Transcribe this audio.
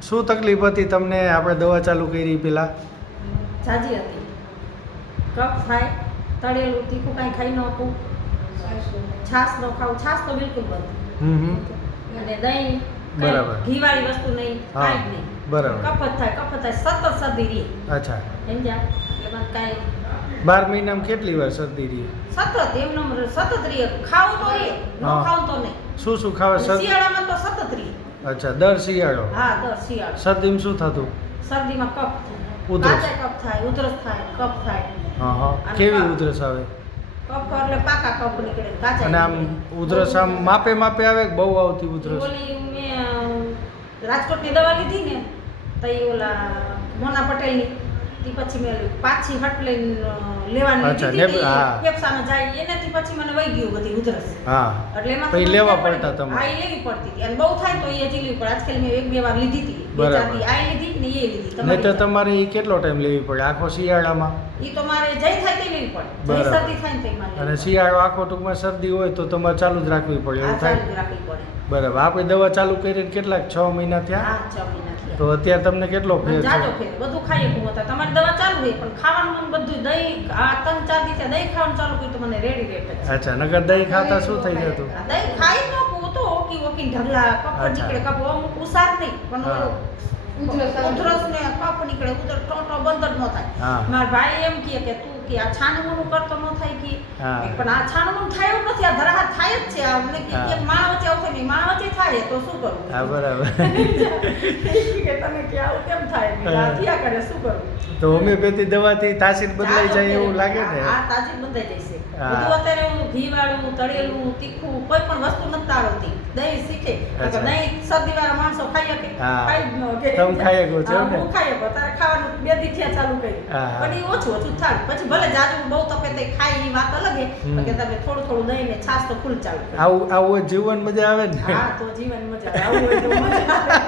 શું તકલીફ હતી તમને આપણે દવા ચાલુ કરી પહેલાં? જાજી હતી, કફ થાય, તળેલું તીખું કાંઈ ખાઈ ન હતું, છાશ ન ખાવું, છાશ તો બિલકુલ બંધ, અને દહીં બરાબર. ઘીવાળી વસ્તુ નહીં, કાંઈ જ નહીં. બરાબર. કફ જ થાય, સતત શરદી રહી. અચ્છા, સમજ્યા? એટલે મને કાંઈ 12 મહિનામાં કેટલી વાર શરદી રહી? સતત એમનો સતત રહી, ખાવું તો રહે, ન હા. ખાવું તો નહીં. શું શું ખાવા શરદી? શિયાળામાં તો સતત રહી. અચ્છા, દર શિયાળો? હા, દર શિયાળો. શરદીમાં શું થતું? શરદીમાં કફ થાય, ઉધરસ. કાચા કફ થાય, ઉધરસ થાય, કફ થાય. હા હા, અને કેવી કફ. ઉધરસ આવે? કફ એટલે પાકા કફ નીકળે, કાચા અને આમ નીકળે. ઉધરસ આમ માપે માપે આવે કે બહુ આવતી ઉધરસ? ઓલી મેં રાજકોટની દવા લીધી ને તો એ ઓલા મોના પટેલની, તે પછી મેં પાછી હટ લઈને લેવાની અચ્છા, લીધી હતી, હા. ફેફસામાં જાય એનાથી પછી મને વહી ગયું બધી ઉધરસ. હા, એટલે એમાં પછી લેવા પડતા હા, તમારે? એ લેવી પડતી હતી, અને બહુ થાય તો એ હજી લેવી પડે. આજકાલ મેં 1-2 વાર લીધી હતી, બરાબર. આ લીધી ને એ લીધી. નહીં તો તમારે એ કેટલો ટાઈમ લેવી પડે આખો શિયાળામાં? એ તો મારે જઈ થાય તે લેવી પડે, જઈ બરાબર. શરદી થાય ને તે મારે અને લેવી શિયાળો આખો ટૂંકમાં શરદી હોય તો તમારે ચાલુ જ રાખવી પડે પડે. એવું આ થાય? ચાલુ રાખવી પડે. બરાબર. આપણે દવા ચાલુ કરીને કેટલાક 6 મહિના થયા? હા, 6 મહિના થયા. તો અત્યારે તમને કેટલો ફેર છે? જાજો ફેર, બધું ખાઈએ ખૂબ હતા. તમારી દવા ચાલુ છે પણ ખાવાનું મને બધું દહીં, આ 3-4 દિવસે દહીં ખાવાનું ચાલુ કર્યું તો મને રેડી રેટ જ. અચ્છા, નકર દહીં ખાતા શું થઈ જતું? દહીં ખાઈ ન કહું તો ઓકી ઢગલા કપ અચ્છા. નીકળે, કપ અમુક ઉસાર નહીં પણ હા. ઉધરસ ને કપ નીકળે, ઉધર ટોટો બંધ જ ન થાય. હા. મારા ભાઈ એમ કહે કે તું કે આ છાનમુનું કરતો ન થાય કે હા. પણ આ છાનમુનું થાય એવું નથી, આ ધરાહાર થાય જ છે. આ મને કે હા. એક માણા વચ્ચે આવશે નહીં, માણા વચ્ચે થાય તો શું કરું? હા, બરાબર. કે તમે કે આવું કેમ થાય? મેં કીધું, આ થયા કરે, શું કરું? તો હોમિયોપેથી દવાથી તાસીર બદલાઈ જાય એવું લાગે ને? હા, તાજી બંધાઈ જશે. હા. બધું અત્યારે હું ઘીવાળું, તળેલું, તીખું કોઈ પણ વસ્તુ નથી તાળવતી. દહીં શીખે. અચ્છા. દહીં શરદીવાળા માણસો ખાઈ શકે. હા. ખાઈ જ ન શકે. તમે ખાઈ શકો છો હા, ને? હું ખાઈ શકો. તારે ખાવાનું 2 દી થયા ચાલુ કર્યું. હા. પણ એ ઓછું થાય. પછી ભલે જાજુ બહુ તપે તે ખાય એ વાત અલગ છે. પણ કે તમે થોડું દહીં ને છાશ તો ફૂલ ચાલુ કરો. આવું જ જીવન મજા આવે ને? હા, તો જીવન મજા આવે. આવું હોય તો મજા આવે.